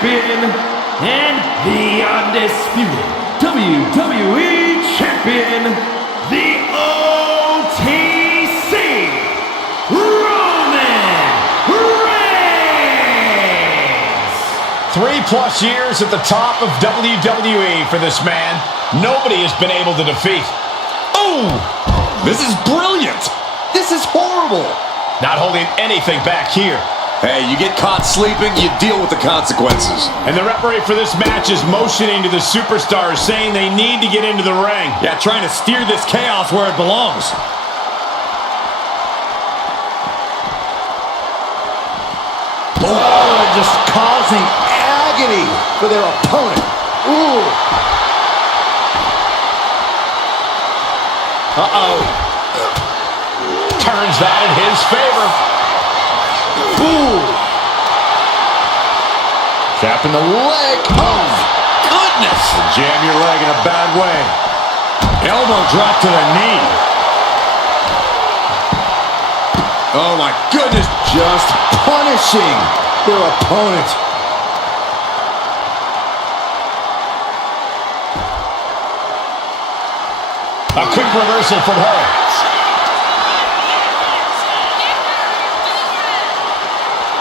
Champion and the undisputed WWE Champion, the OTC, Roman Reigns! 3+ years at the top of WWE for this man. Nobody has been able to defeat. Oh! This is brilliant! This is horrible! Not holding anything back here. Hey, you get caught sleeping, you deal with the consequences. And the referee for this match is motioning to the superstars, saying they need to get into the ring. Yeah, trying to steer this chaos where it belongs. Oh, just causing agony for their opponent. Ooh. Uh-oh. Turns that in his favor. Ooh. Tapping the leg. Oh, goodness. Jam your leg in a bad way. Elbow drop to the knee. Oh, my goodness. Just punishing their opponent. A quick reversal from her.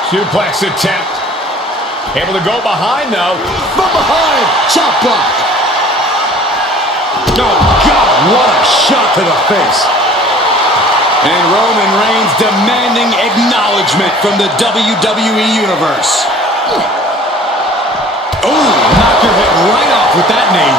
Suplex attempt. Able to go behind, though. From behind. Chop block. Oh, God, what a shot to the face. And Roman Reigns demanding acknowledgement from the WWE Universe. Oh, knock your head right off with that knee.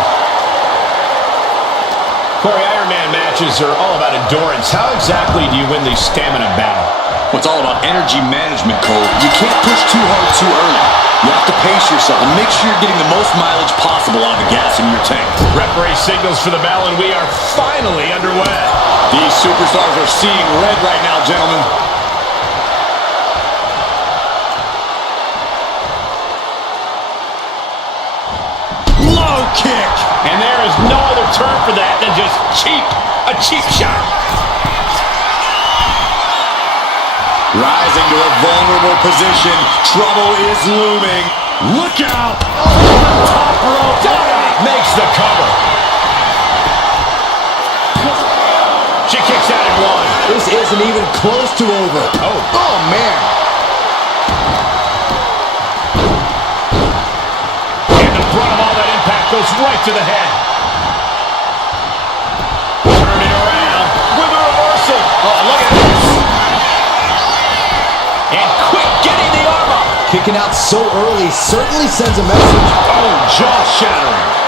Corey, Iron Man matches are all about endurance. How exactly do you win the stamina battle? Well, it's all about energy management, Cole. You can't push too hard too early. You have to pace yourself and make sure you're getting the most mileage possible out of the gas in your tank. Referee signals for the bell, and we are finally underway. These superstars are seeing red right now, gentlemen. Low kick! And there is no other term for that than just cheap. A cheap shot. Rising to a vulnerable position. Trouble is looming. Look out! Top rope. Makes the cover. She kicks out at one. This isn't even close to over. Oh, man. And the brunt of all that impact goes right to the head. Turning around with a reversal. Oh, look at this. And quick getting the arm up. Kicking out so early certainly sends a message. Oh, jaw-shattering.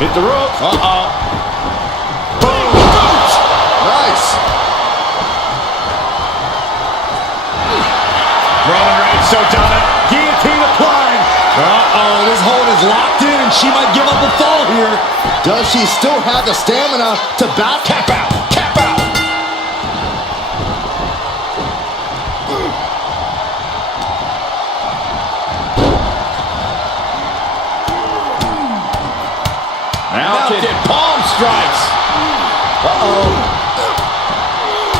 Hit the rope. Uh-oh. Boom. Nice. Roman Reigns so dominant. Guillotine applied. Uh-oh, this hold is locked in and she might give up the fall here. Does she still have the stamina to back? Tap out. Tap out. Mounted palm strikes. Uh-oh.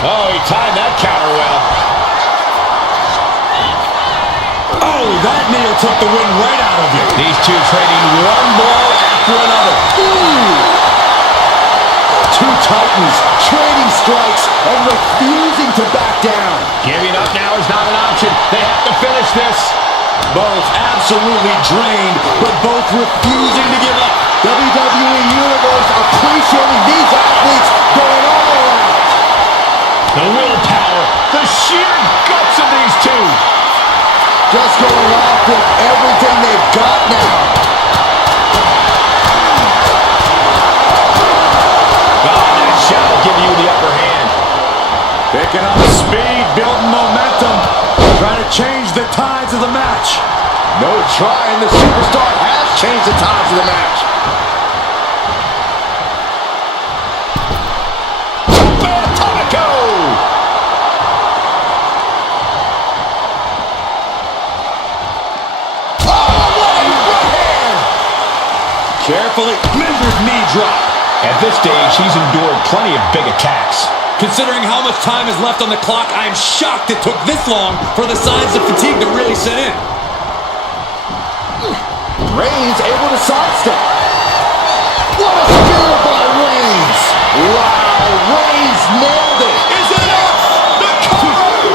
Oh, he timed that counter well. Oh, that knee took the wind right out of you. These two trading one blow after another. Ooh. Two titans trading strikes and refusing to back down. Giving up now is not an option. They have to finish this. Both absolutely drained, but both refusing to give up. WWE Universe appreciating these athletes going all out. The willpower, the sheer guts of these two. Just going off with everything they've got now. Oh, that shot will give you the upper hand. Picking up speed, building momentum, trying to change the tides of the match. No trying, the superstar has changed the tides of the match. Carefully measured knee drop. At this stage, he's endured plenty of big attacks. Considering how much time is left on the clock, I am shocked it took this long for the signs of fatigue to really set in. Reigns able to sidestep. What a spear by Reigns. Wow, Reigns nailed it. Is it enough? The cover!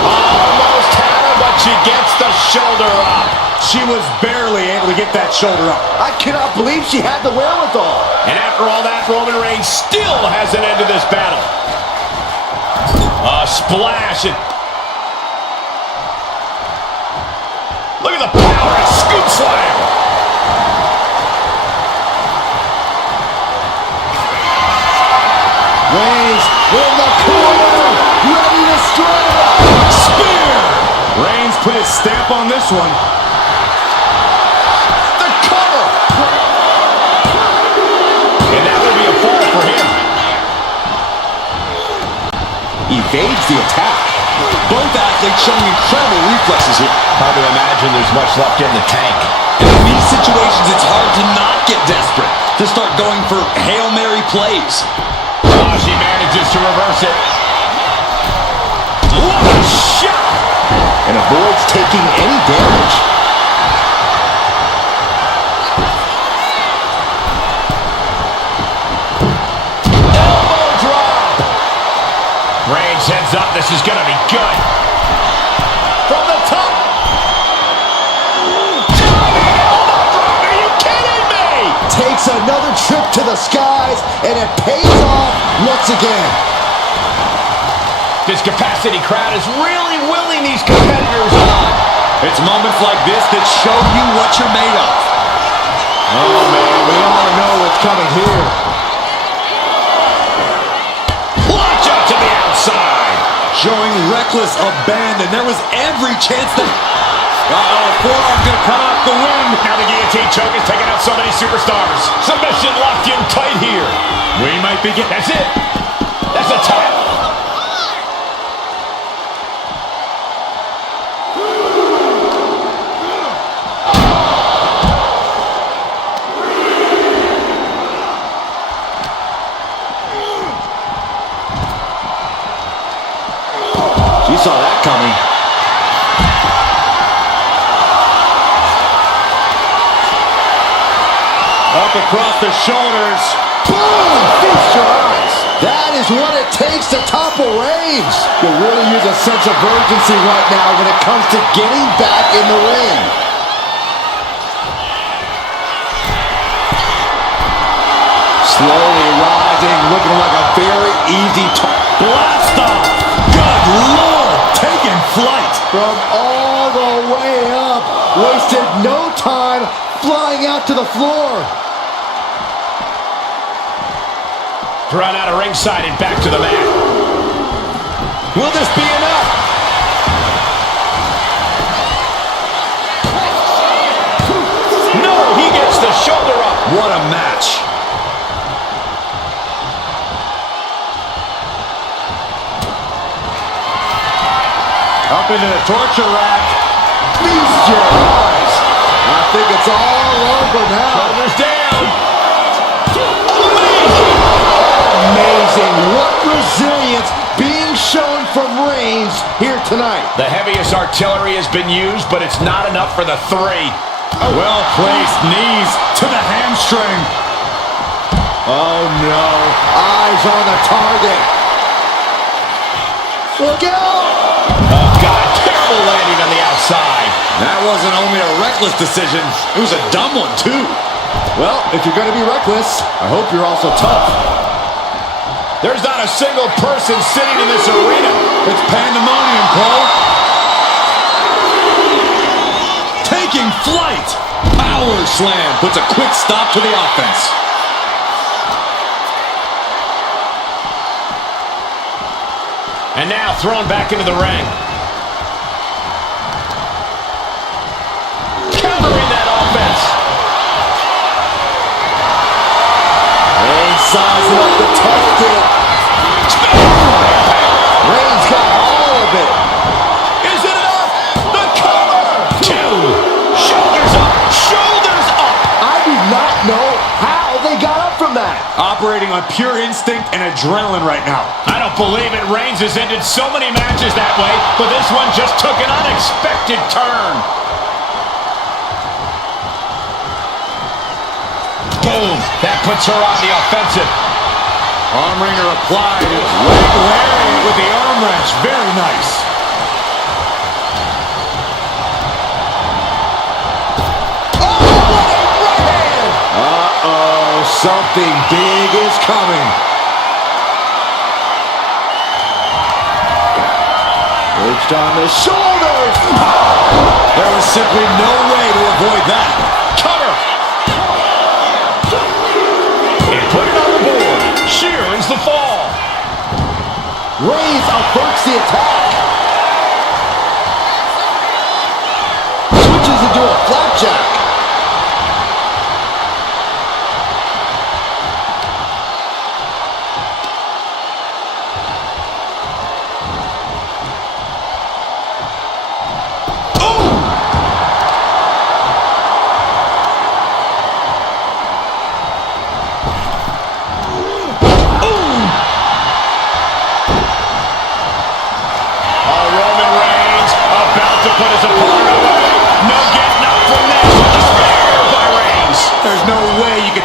Almost had her, but she gets the shoulder up. She was barely able to get that shoulder up. I cannot believe she had the wherewithal. And after all that, Roman Reigns still hasn't ended this battle. A splash. And look at the power and scoop slam. Reigns in the corner, ready to strike. Spear! Reigns put his stamp on this one. The cover. And that will be a fall for him. Evades the attack. Both athletes showing incredible reflexes here. Hard to imagine there's much left in the tank. And in these situations, it's hard to not get desperate, to start going for Hail Mary plays. Oh, she manages to reverse it. What a shot! And avoids taking any damage. Elbow drop. Reigns heads up. This is going to be good. From the top. Diving elbow drop. Are you kidding me? Takes another trip to the skies, and it pays off once again. This capacity crowd is really willing these competitors on. It's moments like this that show you what you're made of. Oh, man, we all know what's coming here. Launch up to the outside. Showing reckless abandon. There was every chance that... Uh-oh, forearm gonna cut off the wind. Now the guillotine choke is taking out so many superstars. Submission locked in tight here. We might be getting... That's it. That's a tap. She saw that coming. Up across the shoulders. Boom! Feast your eyes. That is what it takes to topple Reigns. You really use a sense of urgency right now when it comes to getting back in the ring. Slowly rising, looking like a very easy blast off. Good Lord, taking flight. From all the way up, wasted no time flying out to the floor. Thrown out of ringside and back to the mat. Will this be enough? No, he gets the shoulder up. What a match. Up into the torture rack. Feast your eyes. I think it's all over now. Shoulders down. Amazing. What resilience being shown from Reigns here tonight. The heaviest artillery has been used, but it's not enough for the three. Well-placed knees to the hamstring. Oh no. Eyes on the target. Look out! Oh, God, terrible landing on the outside. That wasn't only a reckless decision, it was a dumb one, too. Well, if you're going to be reckless, I hope you're also tough. There's not a single person sitting in this arena. It's pandemonium, Cole. Taking flight. Power slam puts a quick stop to the offense. And now thrown back into the ring. Countering that offense. Reigns sizing up the target. Reigns got all of it. Is it enough? The cover. Two. Shoulders up. Shoulders up. I do not know how they got up from that. operating on pure instinct and adrenaline right now. I don't believe it. Reigns has ended so many matches that way, but this one just took an unexpected turn. Boom. That puts her on the offensive. Arm wringer applied. Leg lariat with the arm wrench. Very nice. Something big is coming. Reached on the shoulders. There was simply no way to avoid that. Cover. And put it on the board. She earns the fall. Reigns averts the attack. Switches into a flapjack.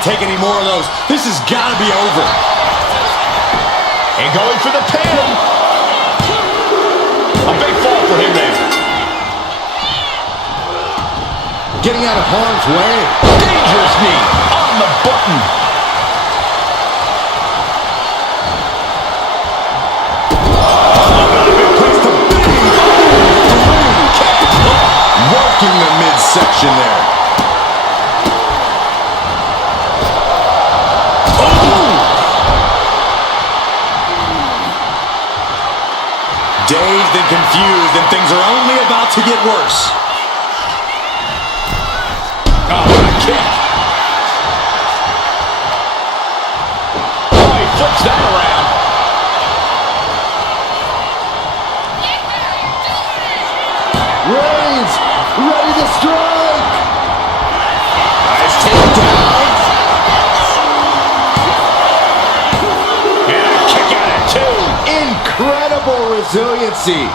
Take any more of those. This has got to be over. And going for the pin. A big fall for him there. Getting out of harm's way. Dangerous knee on the button. Place to be. Working the midsection there. Dazed and confused, and things are only about to get worse. Oh, what a kick. Oh, he flips that around. Reigns, ready to strike. Nice takedown. And a kick out at two. Incredible resiliency.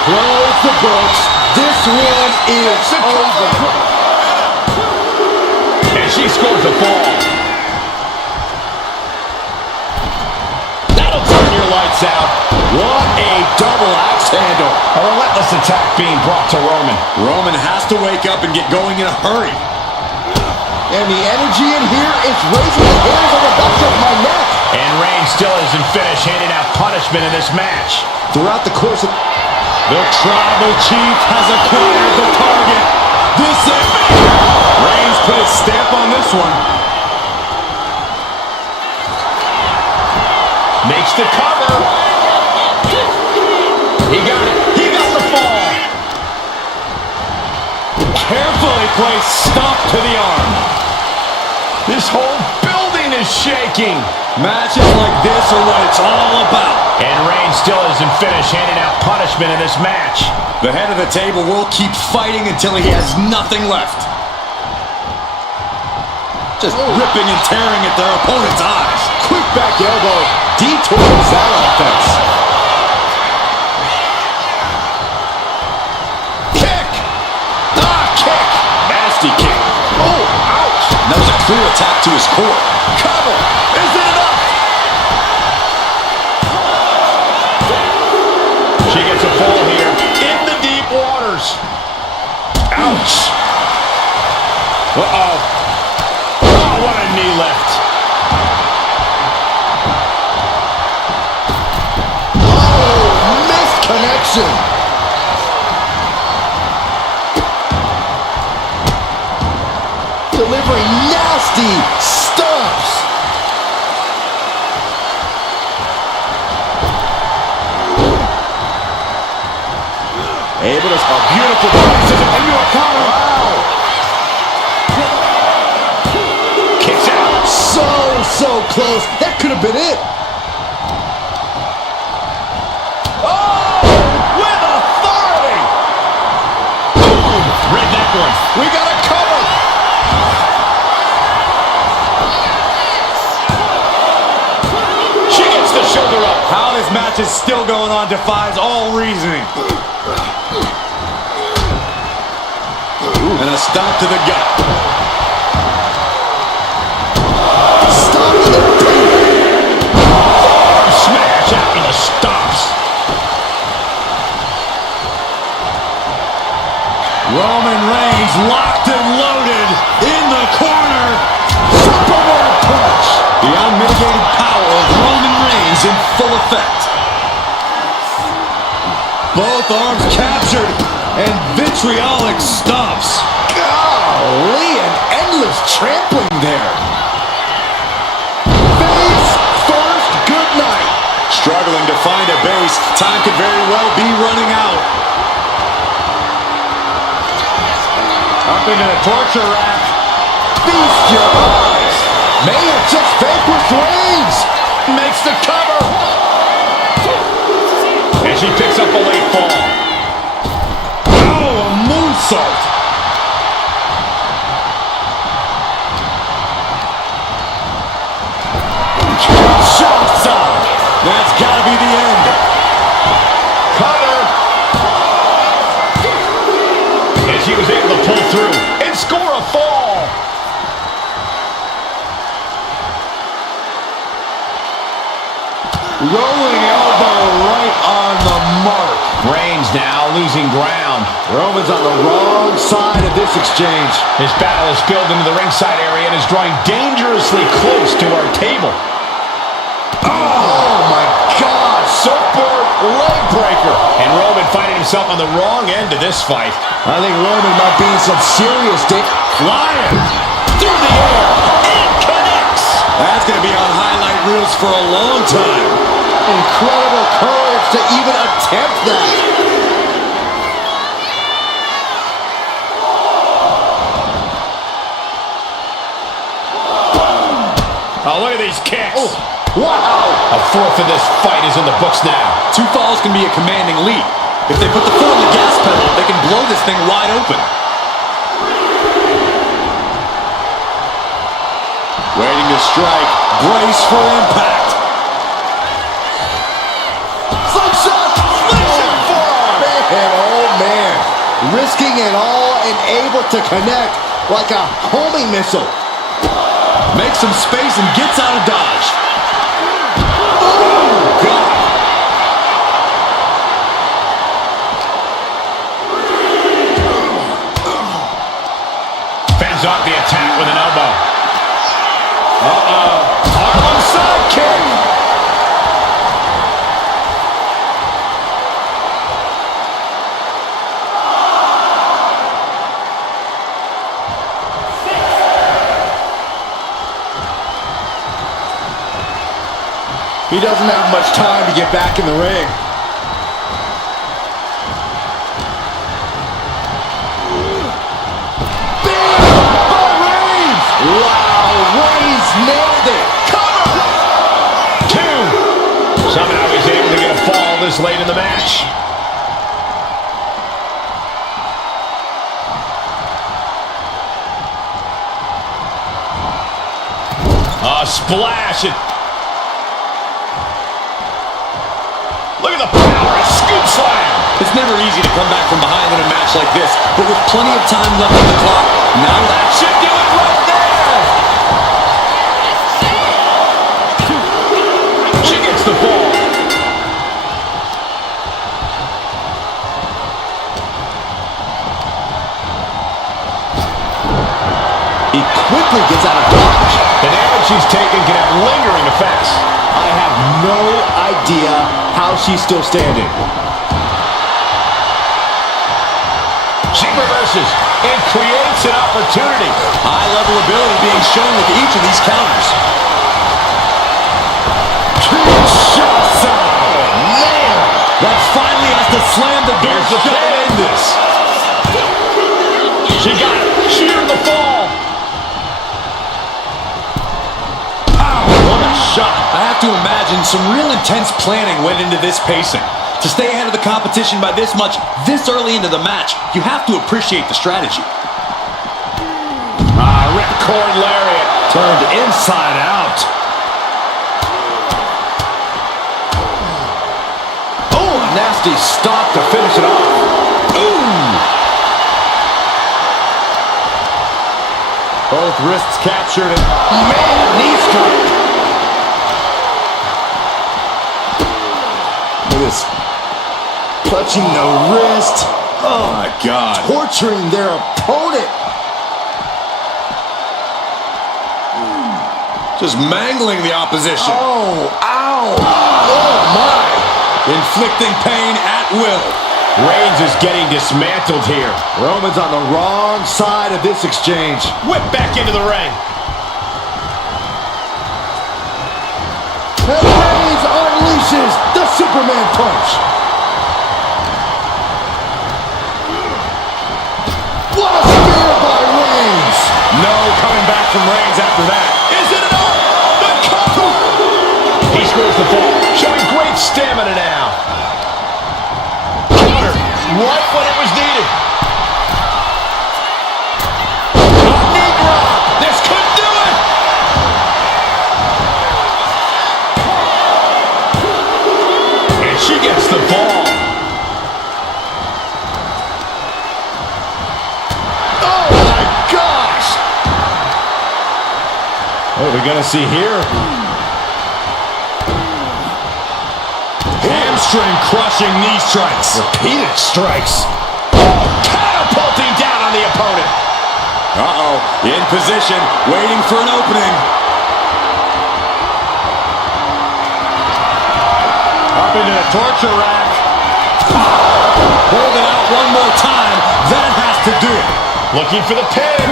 Close the books. This one is over. And she scores a fall. That'll turn your lights out. What a double axe handle. A relentless attack being brought to Roman. Roman has to wake up and get going in a hurry. And the energy in here is raising the hairs on the back of my neck. And Reigns still isn't finished handing out punishment in this match. Throughout the course of... The Tribal Chief has acquired the target. This is... Reigns put his stamp on this one. Makes the cover. He got it. He got the fall. Carefully placed stomp to the arm. This whole building is shaking. Matches like this are what it's all about. And Reigns still isn't finished handing out punishment in this match. The head of the table will keep fighting until he has nothing left. Just ripping and tearing at their opponent's eyes. Quick back elbow detours that offense. Kick! Kick! Nasty kick. Oh, ouch. That was a clear attack to his core. Cover. Is it enough? She gets a fall here in the deep waters. Ouch. Uh-oh. Oh, what a knee lift. Oh, missed connection. Delivering nasty stumps. Able to... A beautiful place into a counter. Wow. Kicks out. So close. That could have been it. Oh, with authority. Boom. Read that one. We got a cover. match is still going on defies all reasoning. And a stomp to the gut. Stop to the feet. Smash after the stomps. Roman Reigns locked and loaded in the corner. Superman punch. The unmitigated power of Roman Reigns in full effect. Both arms captured and vitriolic stomps. Golly, an endless trampling there. Face first, good night. Struggling to find a base. Time could very well be running out. Up into the torture rack. Feast your eyes. May have just vanquished Reigns. Makes the cover. And she picks up a late fall. Oh, a moonsault. That's gotta be the end. Cutter. And she was able to pull through and score a fall. Rolling elbow right on the mark. Reigns now losing ground. Roman's on the wrong side of this exchange. His battle has spilled into the ringside area and is drawing dangerously close to our table. Oh my God, surfboard leg breaker. And Roman finding himself on the wrong end of this fight. I think Roman might be in some serious danger. Flying. Through the air. And connects. That's gonna be on highlight reels for a long time. Incredible courage to even attempt that. Oh, look at these kicks. Oh, wow. A fourth of this fight is in the books now. 2 falls can be a commanding lead. If they put the foot on the gas pedal, they can blow this thing wide open. Waiting to strike. Brace for impact. Slingshot. Slingshot forearm. Man, oh man. Risking it all and able to connect like a homing missile. Makes some space and gets out of dodge. Oh, God. Fends off the attack with an elbow. Harlem sidekick. He doesn't have much time to get back in the ring. Wow, Reigns nailed it. Cover! 2. Somehow he's able to get a fall this late in the match. A splash. Look at the power. A scoop slam. It's never easy to come back from behind in a match like this, but with plenty of time left on the clock, now that should do it right there. She gets the ball. He quickly gets out of dodge. The damage she's taken can have lingering effects. I have no idea how she's still standing. She reverses and creates an opportunity. High-level ability being shown with each of these counters. Kinshasa! Man! That finally has to slam the door Here's the shut pin. and end this. She got it. Sheared the fall. What a shot. I have to imagine some real intense planning went into this pacing. To stay ahead of the competition by this much, this early into the match, you have to appreciate the strategy. Ripcord lariat. Turned inside out. nasty stop to finish it off. Ooh! Both wrists captured and Man, knee strike. Look at this. Clutching the wrist. oh my God. Torturing their opponent. Just mangling the opposition. Oh, ow. Oh, my. Inflicting pain at will. Reigns is getting dismantled here. Roman's on the wrong side of this exchange. Whip back into the ring. And Reigns unleashes the Superman punch. What a spear by Reigns. No coming back from Reigns after that. Is it enough? The cover! He scores the fall, showing great stamina now. Counter, right when it was needed. Knee drop. This could do it. And she gets the fall. Oh, my gosh. What are we going to see here? Hamstring crushing knee strikes. Repeated strikes. Catapulting down on the opponent. Uh-oh. In position, waiting for an opening. Up into the torture rack. Hold it out one more time. That has to do it. Looking for the pin.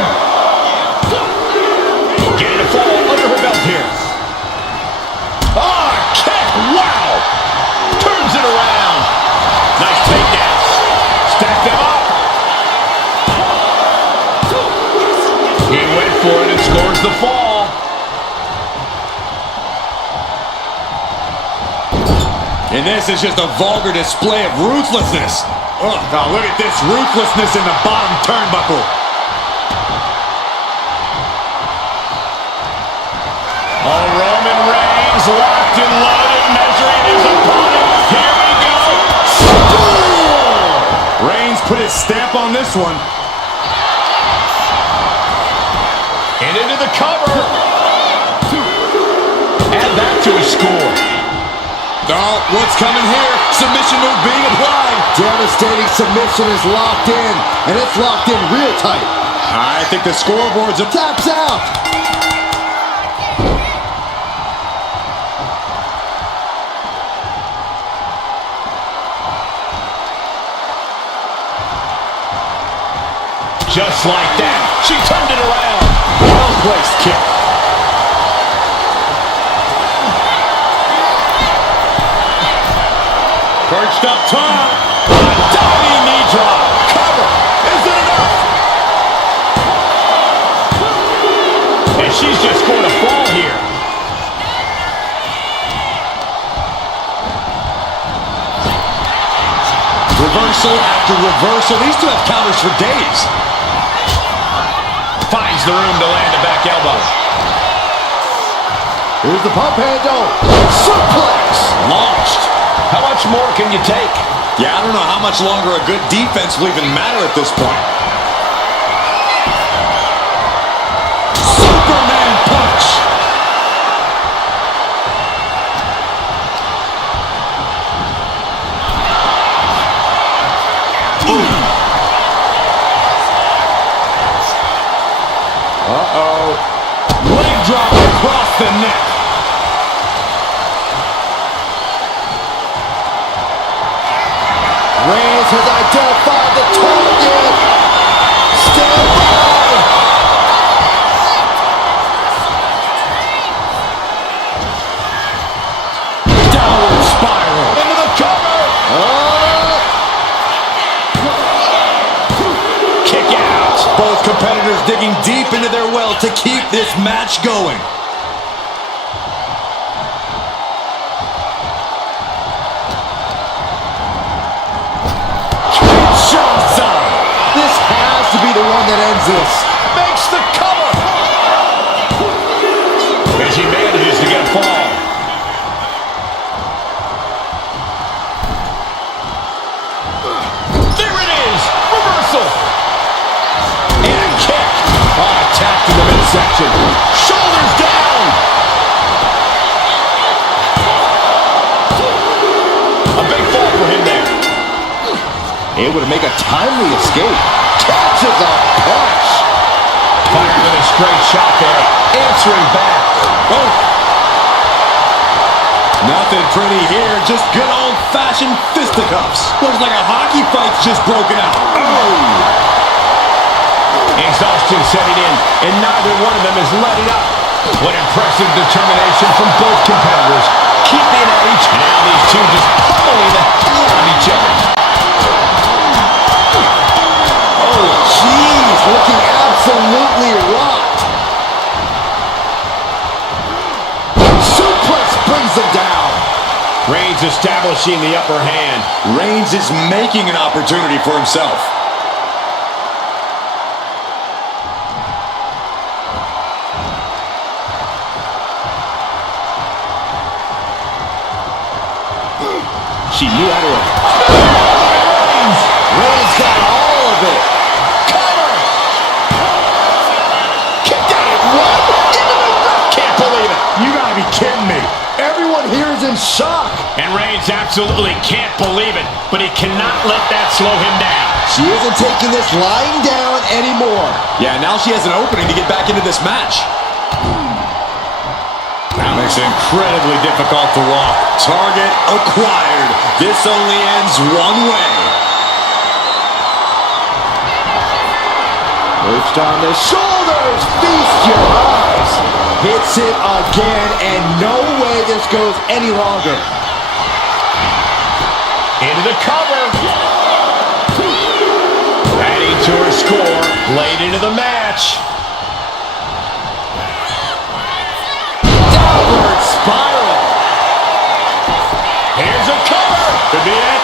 Getting a fall under her belt here. Ah, kick. Wow. Turns it around. Nice takedown. Stack them up. He went for it and scores the fall. And this is just a vulgar display of ruthlessness. Ugh. Now look at this ruthlessness in the bottom turnbuckle. Oh, Roman Reigns locked and loaded, measuring his opponent. Here we go. Reigns put his stamp on this one. And into the cover. Add that to a score. Oh, what's coming here? Submission move being applied. Devastating submission is locked in, and it's locked in real tight. I think the scoreboard's a Taps out. Just like that, she turned it around. Well-placed kick. Perched up top. A diving knee drop. Cover. Is it enough? And she's just going to fall here. reversal after reversal. These two have counters for days. Finds the room to land a back elbow. Here's the pump handle. Suplex. Launched. How much more can you take? Yeah, I don't know how much longer a good defense will even matter at this point. Superman punch. Uh-oh. Leg drop across the neck. Reigns has identified the target. Stand by. Downward spiral. Into the cover. Kick out. Both competitors digging deep into their well to keep this match going. This has to be the one that ends this. Makes the cover. And she manages to get a fall. midsection. Shoulders down. A big fall for him there. Able to make a timely escape. Catches a punch. Firing with a straight shot there. Answering back. Oh. Nothing pretty here, just good old-fashioned fisticuffs. Looks like a hockey fight's just broken out. Oh. Exhaustion setting in, and neither one of them is letting up. What impressive determination from both competitors. Keeping at each. Now these two just pummeling the hell out of each other. Oh, jeez, looking absolutely rocked. Suplex brings him down. Reigns establishing the upper hand. Reigns is making an opportunity for himself. She knew how to... Reigns got all of it. Cover! Kicked out at one. Into the ref. Can't believe it. You gotta be kidding me. Everyone here is in shock. And Reigns absolutely can't believe it, but he cannot let that slow him down. She isn't taking this lying down anymore. Yeah, now she has an opening to get back into this match. That makes it incredibly difficult to walk. Target acquired. This only ends one way. Perched on the shoulders. Feast your eyes. Hits it again, and no way this goes any longer. Into the cover. Adding to her score. Late into the match. Downward spiral. Here's a cover. Could be it.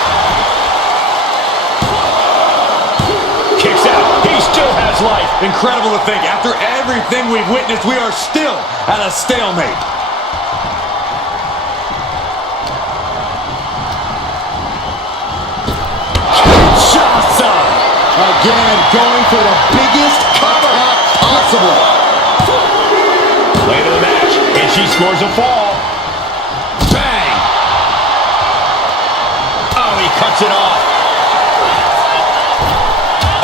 Kicks out. He still has life. Incredible to think, after everything we've witnessed, we are still at a stalemate. Kinshasa. Again, going for the biggest cover-up possible. Late in the match, and she scores a fall. Bang! Oh, he cuts it off.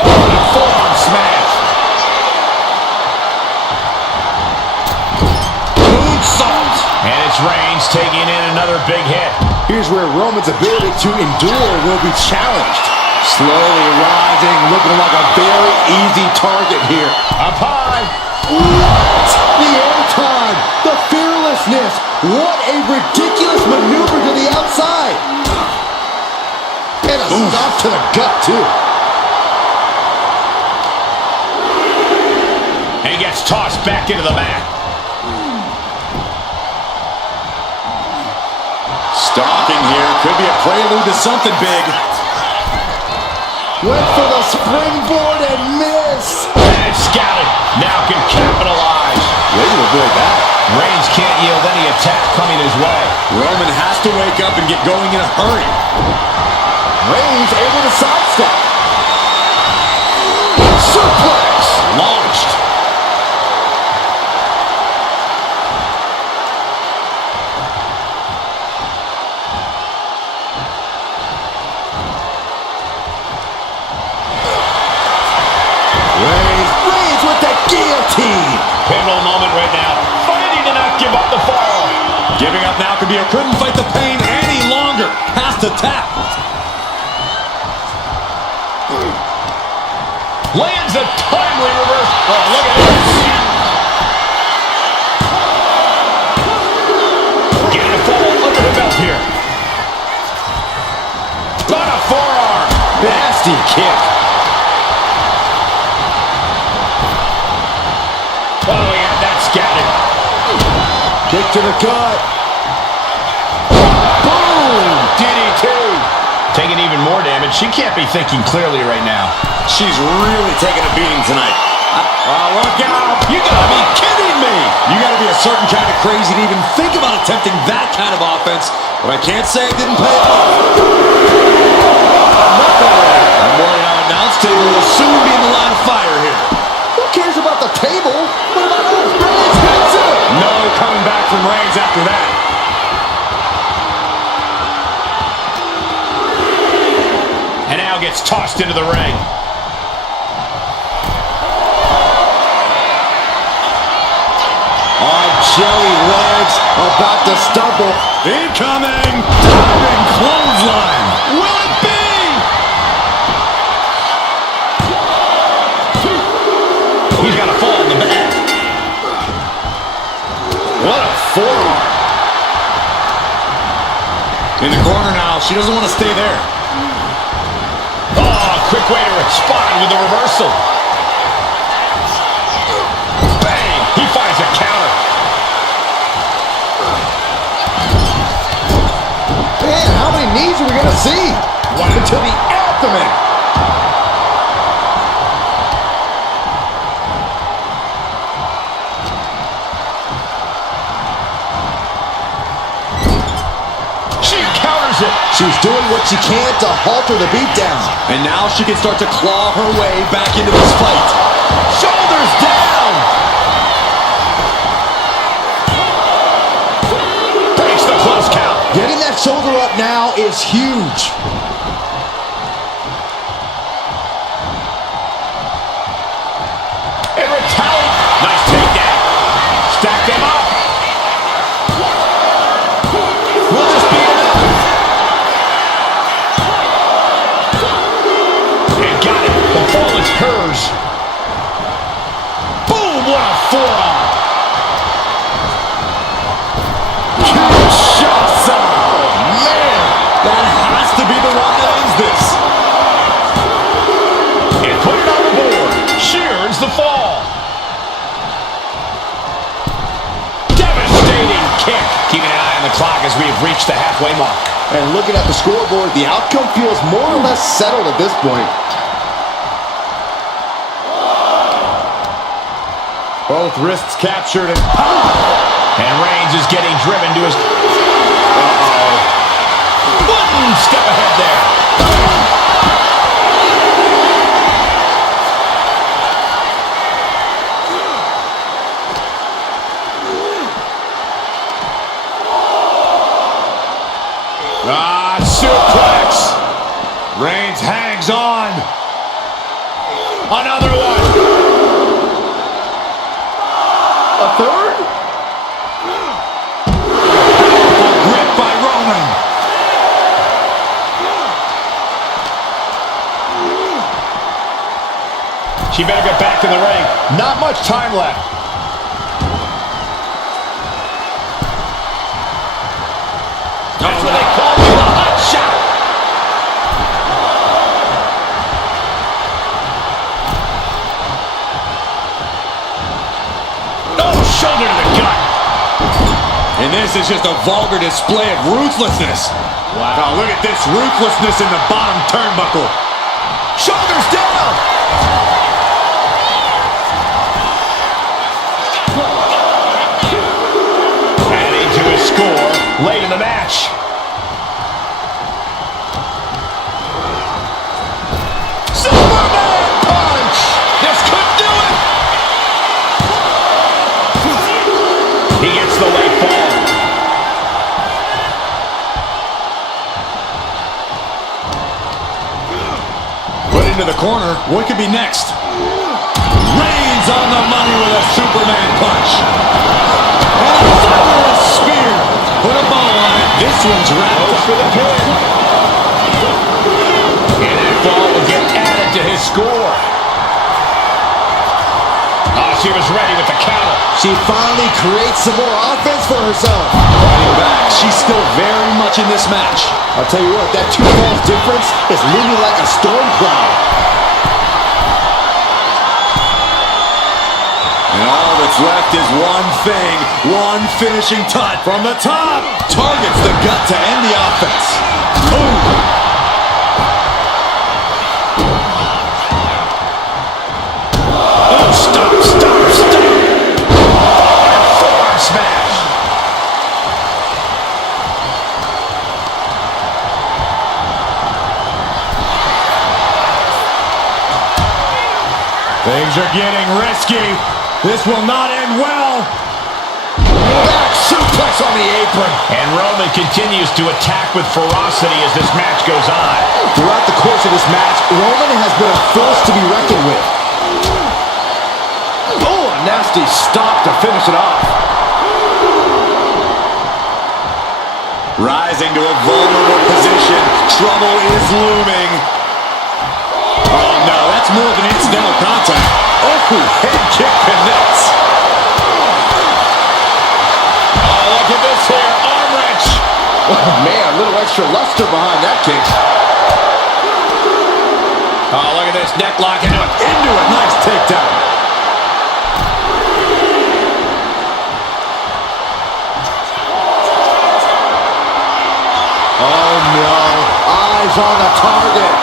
Oh, the forearm smash. Moonsault. And it's Reigns taking in another big hit. Here's where Roman's ability to endure will be challenged. Slowly rising, looking like a very easy target here. Up high. What? The airtime, the fearlessness. What a ridiculous maneuver to the outside. And a stop to the gut, too. And he gets tossed back into the mat. Stalking here could be a prelude to something big. Went for the springboard and miss. And it's scouted. Now can capitalize. Way to avoid that. Reigns can't yield any attack coming his way. Roman has to wake up and get going in a hurry. Reigns able to sidestep. Suplex. Launched. Reigns with the guillotine. Pivotal moment right now. Fighting to not give up the fall. Giving up now could be a couldn't fight the pain any longer. Has to tap. Lands a timely reverse. Oh, look at this. Getting a fall under the belt here. Got a forearm. Nasty kick. Oh, yeah, that's scattered. Kick to the gut. Boom! DDT. Taking even more damage. She can't be thinking clearly right now. She's really taking a beating tonight. Look out. You gotta be kidding me. You gotta be a certain kind of crazy to even think about attempting that kind of offense. But I can't say it didn't pay off. I'm worried our announce table will soon be in the line of fire here. Who cares about the table? What about us? from Reigns after that. And now gets tossed into the ring. Oh, Joey legs about to stumble. Incoming! Diving clothesline! Will it be? He's got a fall in the back. What a forearm. In the corner now. She doesn't want to stay there. Oh, quick way to respond with the reversal. Bang! He finds a counter. Man, how many knees are we going to see? Wow. Into the abdomen. She counters it. She's doing what she can to halter the beatdown. And now she can start to claw her way back into this fight. Shoulders down. Breaks the close count. Getting that shoulder up now is huge. And retaliate. Nice takedown. Stack them up. Will this be enough? And got it. The fall is hers. Boom! What a forearm. Kinshasa! Man! That has to be the one that ends this. And put it on the board. Shears the fall. Devastating kick. Keeping an eye on the clock as we have reached the halfway mark. And looking at the scoreboard, the outcome feels more or less settled at this point. Both wrists captured and And Reigns is getting driven to his... One step ahead there. Suplex. Reigns hangs on. Another one. A third? Grip by Roman. She better get back in the ring. Not much time left. That's what they call the hot shot. Oh, shoulder to the gut. And this is just a vulgar display of ruthlessness. Wow. Oh, look at this ruthlessness in the bottom turnbuckle. Shoulders down. Adding to his score late in the match. Superman punch. This could do it. He gets the late fall. Put into the corner. What could be next? Reigns on the money with a Superman punch. And a thunderous spear. Put a bow on it. This one's wrapped up. For the pin. And that fall will get added to his score. Oh, she was ready with the counter. She finally creates some more offense for herself. Fighting back. She's still very much in this match. I'll tell you what, that 2 falls difference is looming like a storm cloud. And all that's left is one thing, one finishing touch from the top. Targets the gut to end the offense. Boom. Oh, stop. Forearm smash. Things are getting risky. This will not end well. Back suplex on the apron. And Roman continues to attack with ferocity as this match goes on. Throughout the course of this match, Roman has been a force to be reckoned with. Oh, a nasty stop to finish it off. Rising to a vulnerable position. Trouble is looming. Oh, no, that's more than incidental contact. Oh, head kick connects. Oh, look at this here. Arm wrench. Oh, man, a little extra luster behind that kick. Oh, look at this. Neck lock into it. Into it. Nice takedown. Oh, no. Eyes on the target.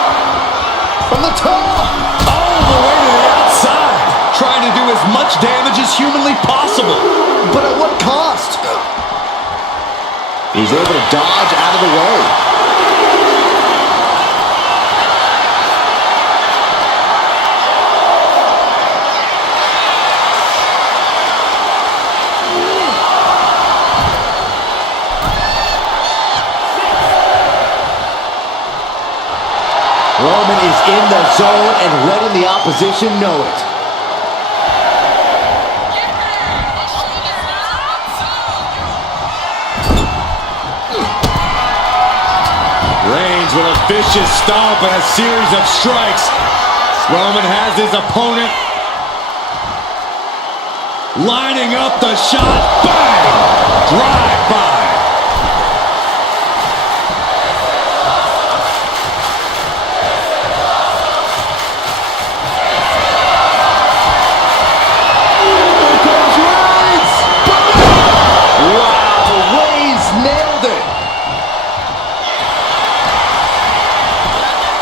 From the top. All the way to the outside. Trying to do as much damage as humanly possible. But at what cost? He's able to dodge out of the way. Roman is in the zone and letting the opposition know it. Reigns with a vicious stomp and a series of strikes. Roman has his opponent lining up the shot. Bang! Drive-by.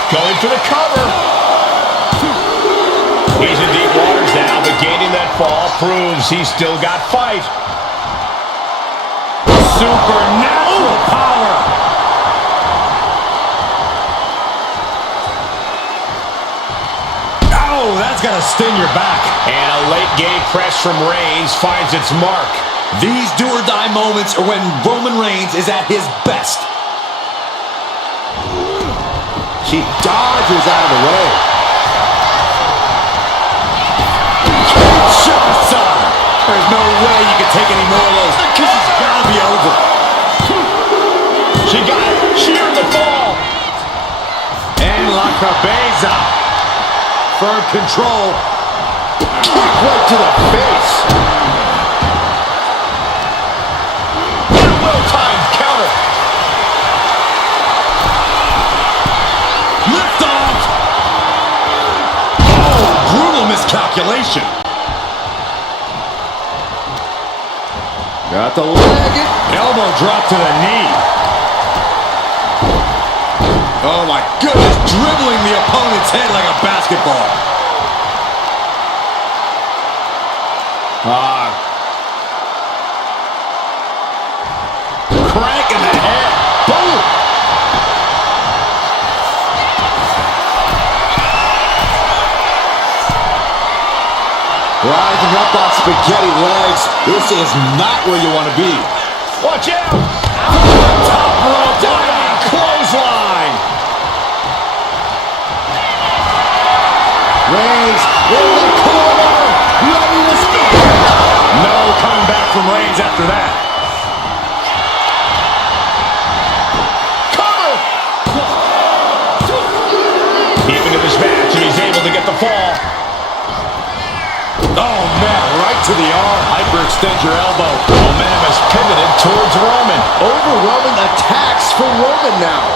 Going for the cover. He's in deep waters now, but gaining that fall proves he's still got fight. Supernatural power. Oh, that's got to sting your back. And a late game press from Reigns finds its mark. These do-or-die moments are when Roman Reigns is at his best. She dodges out of the way. Kinshasa! There's no way you can take any more of those. This has got to be over. She got it. She earned the fall. And La Cabeza. Firm control. Kick right to the face. And a well-timed counter. Lift off. Oh, brutal miscalculation. Got the leg. Elbow drop to the knee. Oh my goodness, dribbling the opponent's head like a basketball. Crank in the head. Boom. Rising up on spaghetti legs. This is not where you want to be. Watch out. Top rope diving clothesline. Reigns in the corner. Ready to speak. No coming back from Reigns after that. Cover. Deep into this match, and he's able to get the fall. Oh man, right to the arm. Hyperextend your elbow. Momentum has pivoted towards Roman. Overwhelming attacks for Roman now.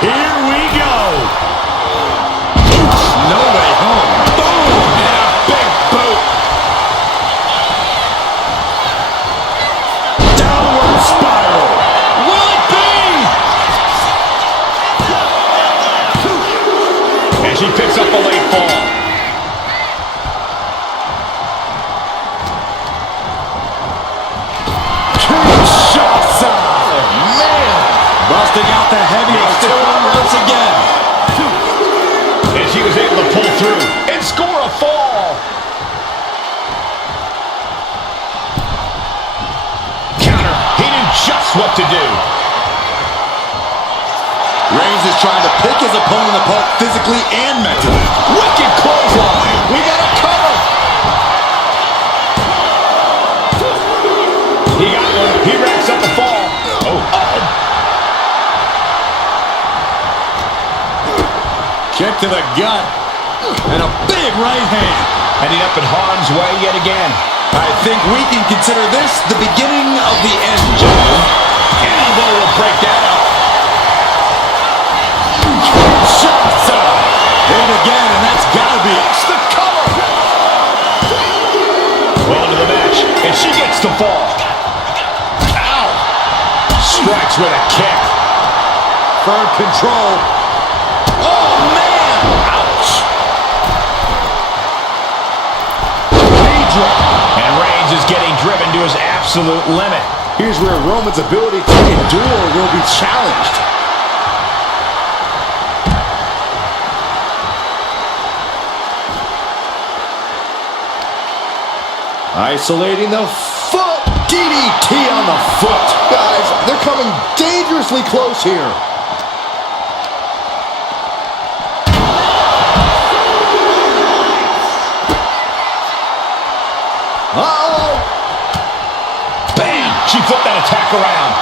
Here we go. No way home. Boom! And a big boot. Downward spiral. Will it be? And she picks up a late fall. Kinshasa. Man. Busting out the heavy artillery once again. And she was able to pull through and score a fall. grasps what to do. Reigns is trying to pick his opponent apart physically and mentally. Wicked clothesline. We got a cover. He got one. He racks up the fall. Oh, Kick to the gut. And a big right hand. ending up in harm's way yet again. I think we can consider this the beginning of the end, gentlemen. Elbow will break that up. Shots up. Hit it again, and that's gotta be it. The cover. Well into the match, and she gets the fall. Ow. Strikes with a kick. Firm control. Oh, man. Ouch. And Reigns is getting driven to his absolute limit. Here's where Roman's ability to endure will be challenged. Isolating the foot. DDT on the foot. Guys, they're coming dangerously close here. Uh-oh. Bam! She flipped that attack around.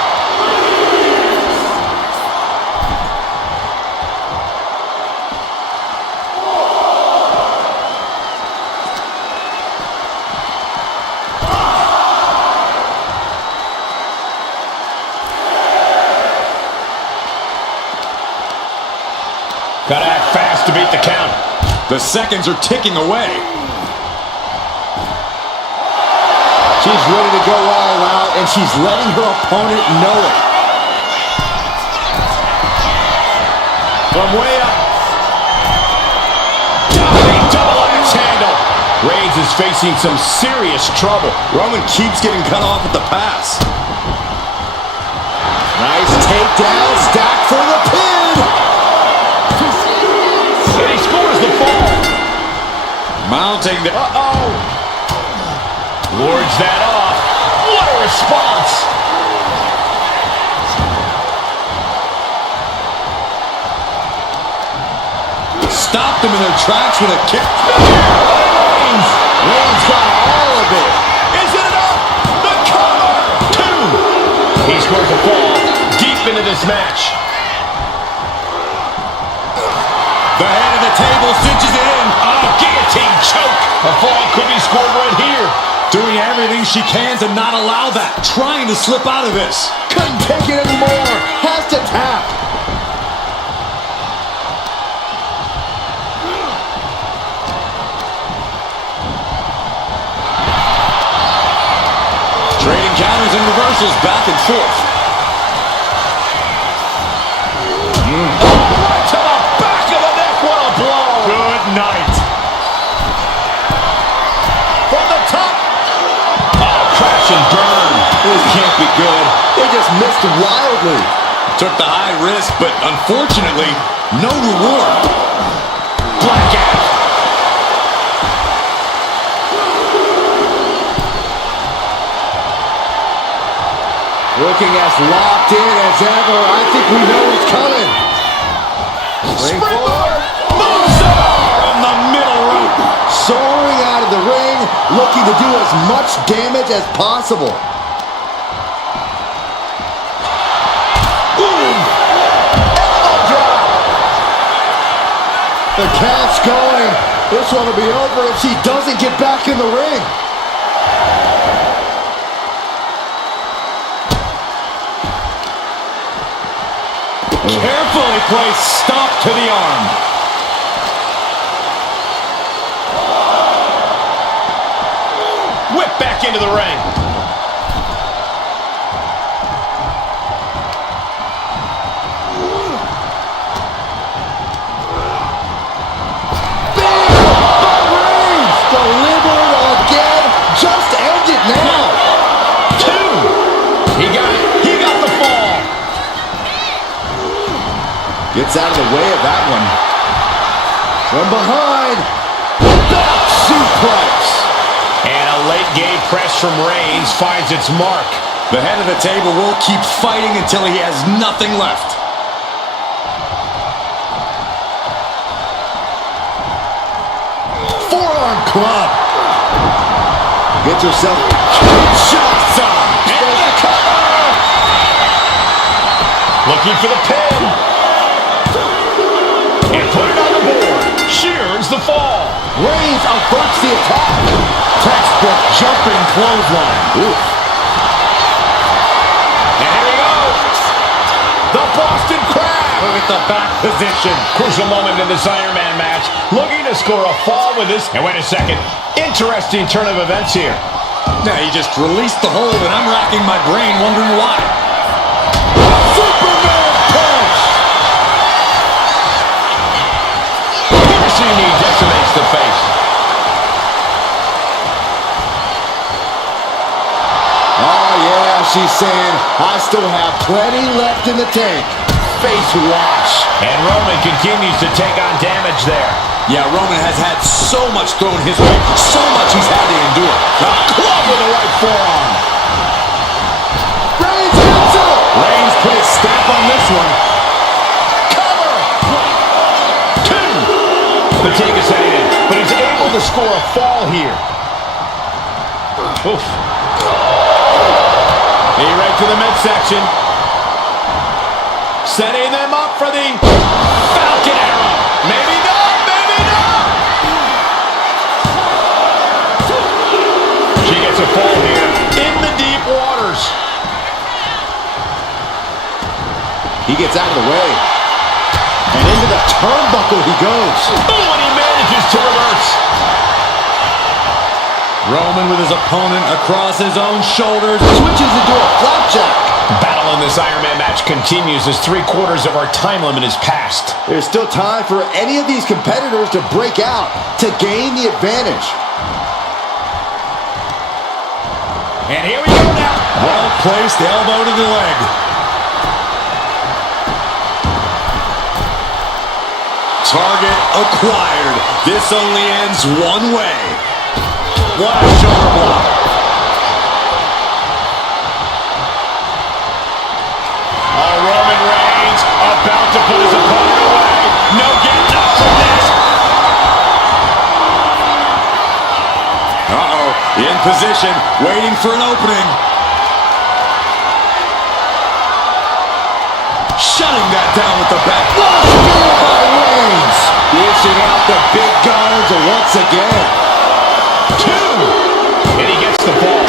Gotta act fast to beat the count. The seconds are ticking away. She's ready to go all out, and she's letting her opponent know it. From way up. Dominating double axe handle. Reigns is facing some serious trouble. Roman keeps getting cut off at the pass. Nice takedown, stack for the pin. And he scores the fall. Mounting the... Lords that off. What a response. Stopped them in their tracks with a kick. Reigns got all of it. Is it enough? The cover. 2. He scores a fall deep into this match. The head of the table cinches it in. Guillotine choke. A fall could be scored right here. Doing everything she can to not allow that. Trying to slip out of this. Couldn't take it anymore. Has to tap. Trading counters and reversals back and forth. Right to the back of the neck. What a blow. Good night. From the top. Crash and burn. This can't be good. They just missed wildly. Took the high risk, but unfortunately, no reward. Blackout. Looking as locked in as ever. I think we know what's coming. Springboard. Moonsault from the middle rope. Soaring out of the ring, looking to do as much damage as possible. Boom. Elbow drop. The count's going. This one will be over if she doesn't get back in the ring. Carefully placed stomp to the arm. Whip back into the ring. Reigns delivered again. Just end it now. 2. He got it. He got the fall. Gets out of the way of that one. From behind. Back suplex. And a late game press from Reigns finds its mark. The head of the table will keep fighting until he has nothing left. Forearm club. Get yourself shots on. And the cover. Looking for the pin. And put it on the board. Shears the fall. Reigns averts the attack. Textbook jumping clothesline. Oof. And here we go. The Boston Crab. Look at the back position. Crucial moment in this Iron Man match. Looking to score a fall with this. And wait a second. Interesting turn of events here. Now he just released the hold, and I'm racking my brain wondering why. Superman punch. Piercing knee decimates the face. Oh, yeah, she's saying, I still have plenty left in the tank. Face wash. And Roman continues to take on damage there. Yeah, Roman has had so much thrown his way, so much he's had to endure. A club with the right forearm. Reigns hits it. Reigns put his stamp on this one. Cover. 2. Fatigue is setting in, but he's able to score a fall here. Oof. He right to the midsection. Setting them up for the Falcon Arrow. Maybe not, maybe not. She gets a fall here in the deep waters. He gets out of the way. And into the turnbuckle he goes. Oh, and he manages to reverse. Roman with his opponent across his own shoulders. Switches into a flapjack. Battle in this Iron Man match continues as 3/4 of our time limit is passed. There's still time for any of these competitors to break out, to gain the advantage. And here we go now. Well-placed elbow to the leg. Target acquired. This only ends one way. What a shoulder block. Oh, Roman Reigns about to put his opponent away. No getting up from this. Uh-oh. In position, waiting for an opening. Shutting that down with the back. By Reigns. Dishing out the big guns once again. 2. And he gets the ball.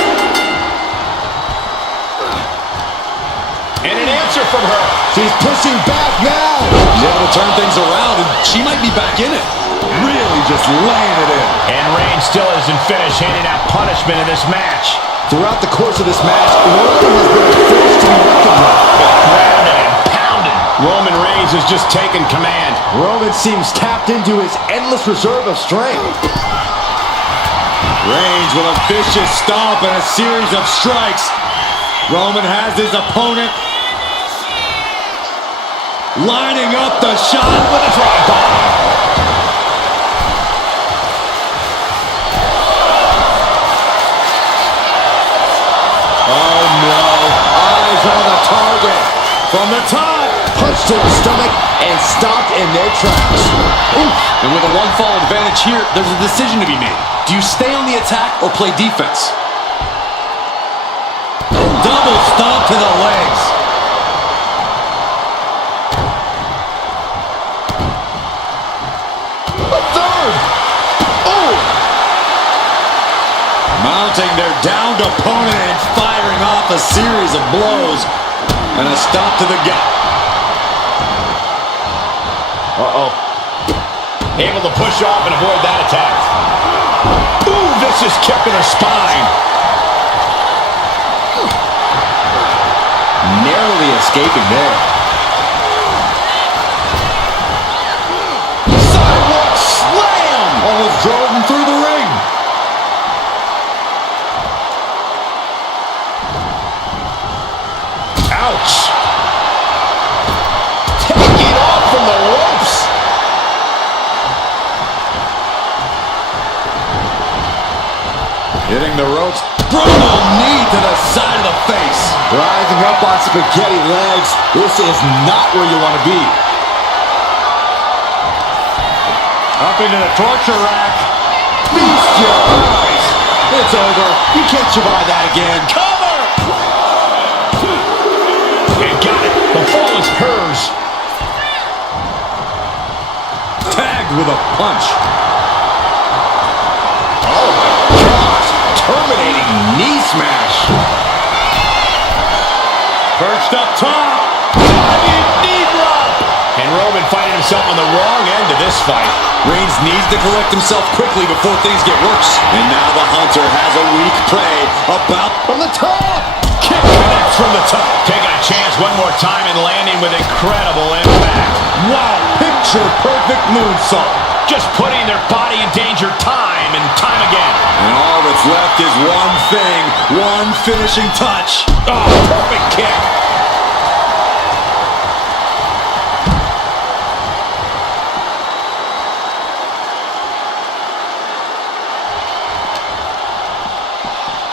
And an answer from her. She's pushing back now. She's able to turn things around, and she might be back in it. Really just laying it in. And Reigns still isn't finished handing out punishment in this match. Throughout the course of this match, Roman has been a force to be reckoned with. Grounded and pounded. Roman Reigns has just taken command. Roman seems tapped into his endless reserve of strength. Reigns with a vicious stomp and a series of strikes. Roman has his opponent lining up the shot with a drive-by. Oh no, eyes on the target. From the top. Punch to the stomach and stopped in their tracks. Oof. And with a one-fall advantage here, there's a decision to be made. Do you stay on the attack or play defense? Double stomp to the legs. A third. Oh! Mounting their downed opponent and firing off a series of blows. And a stomp to the gut. Uh-oh. Able to push off and avoid that attack. Ooh, vicious kick in her spine. Narrowly escaping there. Sidewalk slam! Almost drove him through the ring. Ouch! Taking off from the ropes! Hitting the ropes. Brutal knee to the side of the face. Rising up on spaghetti legs. This is not where you want to be. Up into the torture rack. Feast your eyes. It's over. You can't survive that again. Cover! And got it. The fall is hers. Tagged with a punch. Oh my gosh. Terminating knee smash. Perched up top. Knee drop. And Roman finding himself on the wrong end of this fight. Reigns needs to collect himself quickly before things get worse. And now the Hunter has a weak prey about From the top. Kick connects from the top. Taking a chance one more time and landing with incredible impact. wow, picture perfect moonsault. Just putting their body in danger time and time again. And all that's left is one thing, one finishing touch. Oh, perfect kick.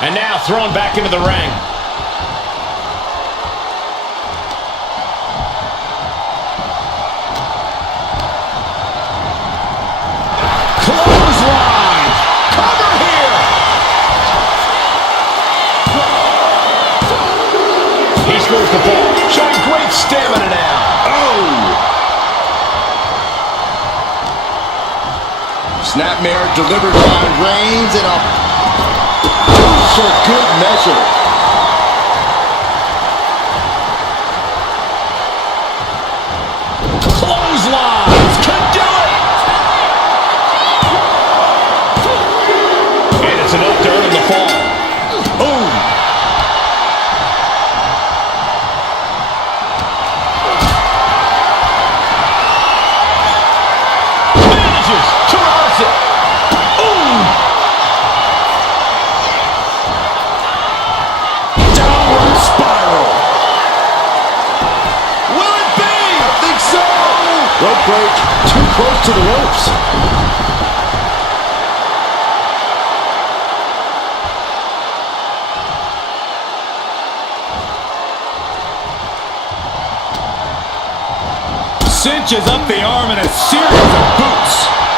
And now thrown back into the ring. Clothesline. Cover here. He scores the ball, showing great stamina now. Snapmare delivered by Reigns and a for good measure. Clotheslines can do it. And it's enough to earn the fall. Boom. Manages to reverse it. Boom. Downward spiral. Will it be? I think so. Rope break. Too close to the ropes. Cinches up the arm in a series of boots.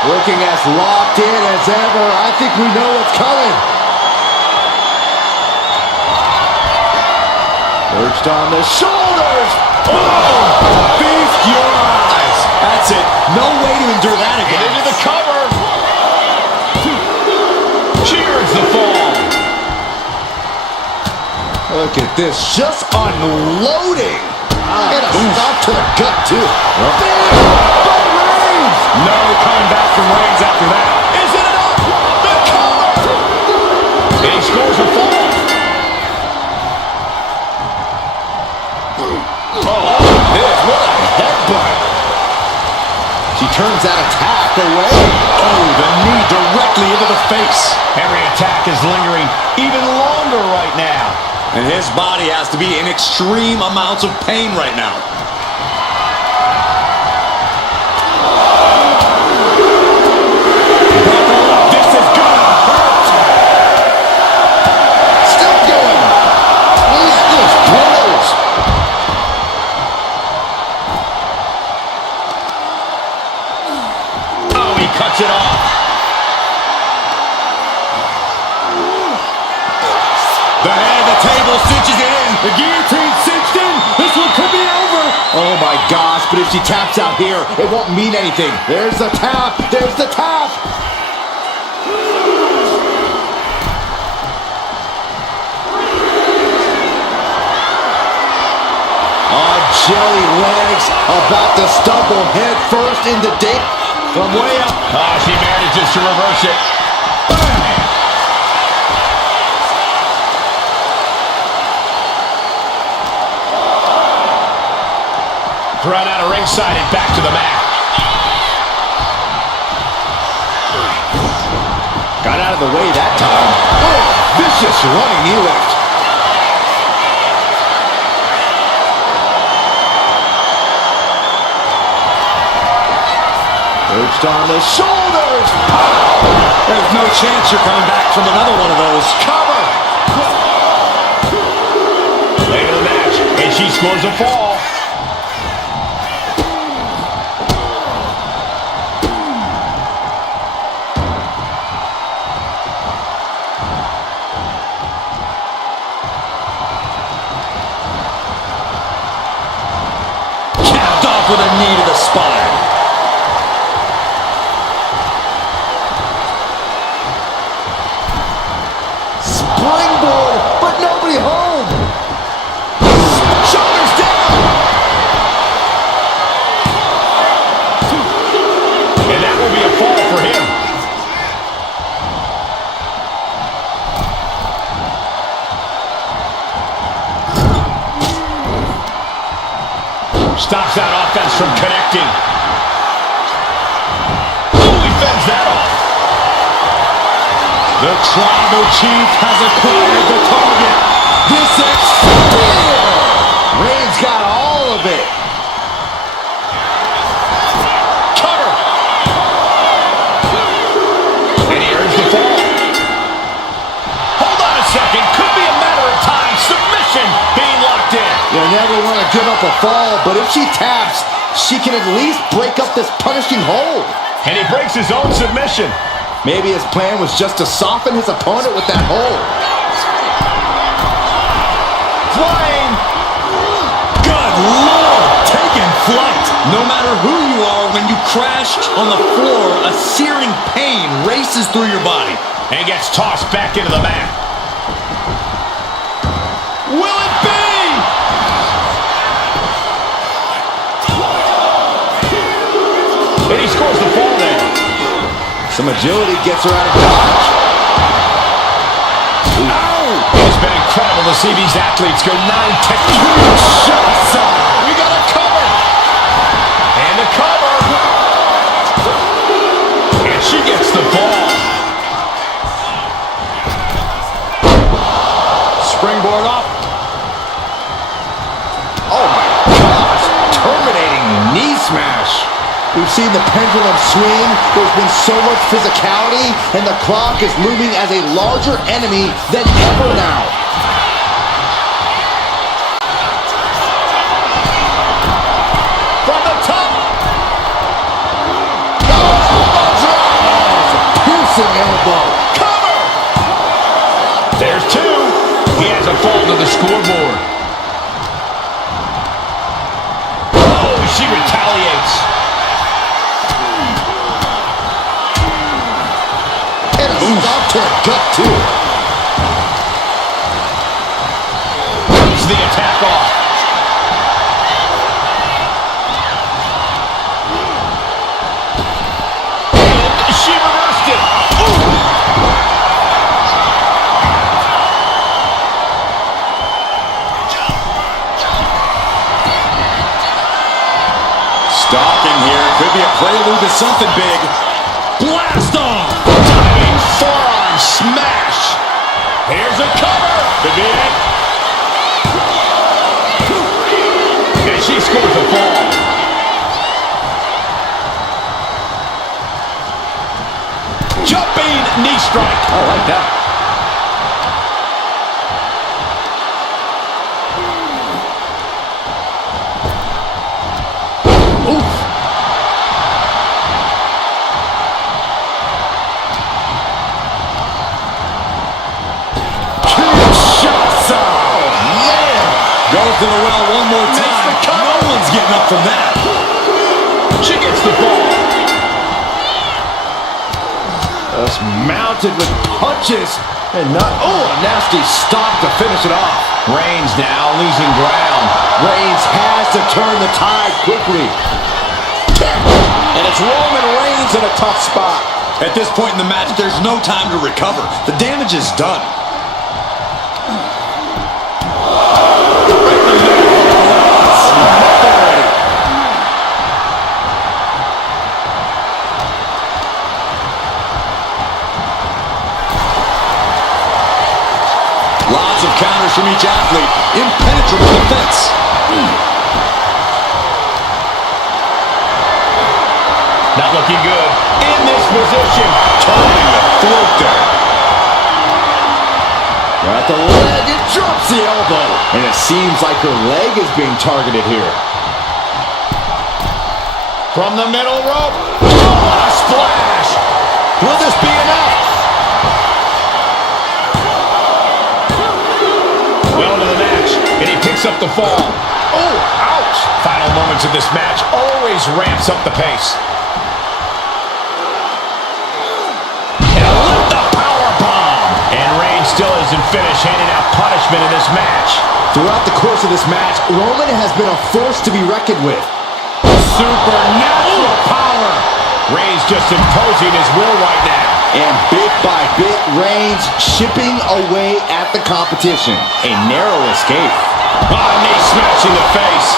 Looking as locked in as ever. I think we know what's coming. Perched on the shoulders. Oh! Feast your eyes. That's it. No way to endure that And again. into the cover. Cheers the fall. Look at this. Just unloading. And a stop to the gut, too. By Reigns. No coming back from Reigns after that. Is it enough? The cover. And he scores a fall. Oh, what a headbutt. She turns that attack away. Oh, the knee directly into the face. Every attack is lingering even longer right now. And his body has to be in extreme amounts of pain right now. This is gonna hurt. Still going. Relentless blows. Oh, he cuts it off. The head of the table cinches it in. The guillotine cinched in. This one could be over. Oh my gosh, but if she taps out here, it won't mean anything. There's the tap. There's the tap. Oh, jelly legs about to stumble head first into deep. From way up. Oh, she manages to reverse it. Thrown out of ringside and back to the mat. Got out of the way that time. Oh, vicious running knee lift. Perched on the shoulders. There's no chance you're coming back from another one of those. Cover. Late in the match, and she scores a fall. Capped off with a knee to the spine. Springboard, but nobody home. Shoulders down. And that will be a fall for him. Stops that offense from connecting. Ooh, he fends that off. The Tribal Chief has acquired the target. This is spear. Reigns got all of it. Cover. And he earns the fall. Hold on a second. Could be a matter of time. Submission being locked in. You never want to give up a fall, but if she taps, she can at least break up this punishing hold. And he breaks his own submission. Maybe his plan was just to soften his opponent with that hold. Flying. Good Lord, taking flight. No matter who you are, when you crash on the floor, a searing pain races through your body. And gets tossed back into the mat. Will it be? And he scores the fall there. Some agility gets her out of dodge. It's been incredible to see these athletes go 9-10. Shots up. We got a cover. And the cover. And she gets the ball. Springboard up. Oh my gosh. Terminating knee smash. We've seen the pendulum swing. There's been so much physicality, and the clock is looming as a larger enemy than ever now. From the top. Piercing elbow. Cover. There's two. He has a fall to the scoreboard. Oh, she retaliates. And a stop to her gut, too. Cuts the attack off. And she reversed it. Ooh. Stalking here could be a prelude to something big. Blast off! Diving forearm smash. Here's a cover. Could be it. And she scores the fall. Jumping knee strike. I like that. Goes to the well one more time. No one's getting up from that. She gets the ball. Just mounted with punches and not, a nasty stop to finish it off. Reigns now losing ground. Reigns has to turn the tide quickly. And it's Roman Reigns in a tough spot. At this point in the match, there's no time to recover. The damage is done. Lots of counters from each athlete. Impenetrable defense. Not looking good. In this position. Turning the throat there. At the leg, it drops the elbow. And it seems like her leg is being targeted here. From the middle rope. Oh, what a splash! Will this be enough? Well into the match, and he picks up the fall. Oh, ouch! Final moments of this match always ramps up the pace. And with the power bomb. And Reigns still isn't finished handing out punishment in this match. Throughout the course of this match, Roman has been a force to be reckoned with. Supernatural power. Reigns just imposing his will right now. And bit by bit, Reigns chipping away at the competition. A narrow escape. Knee smash in the face.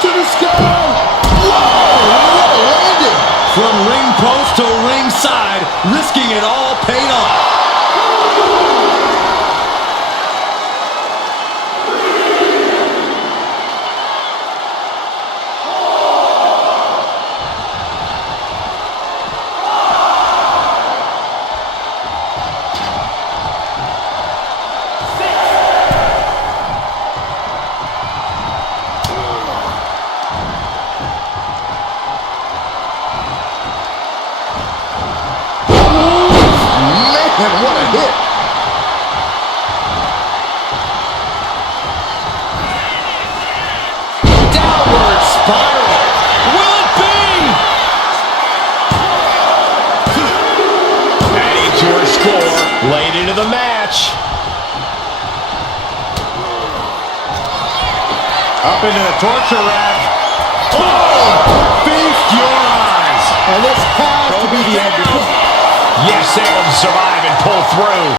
To the sky. Whoa, what a landing. From ring post to ringside, risking it all paid off. Man, what a hit. Downward spiral. Will it be? Adding to her score late into the match. Up into the torture rack. Oh! Feast your eyes. And this has to be the end of this. Yes, able to survive and pull through.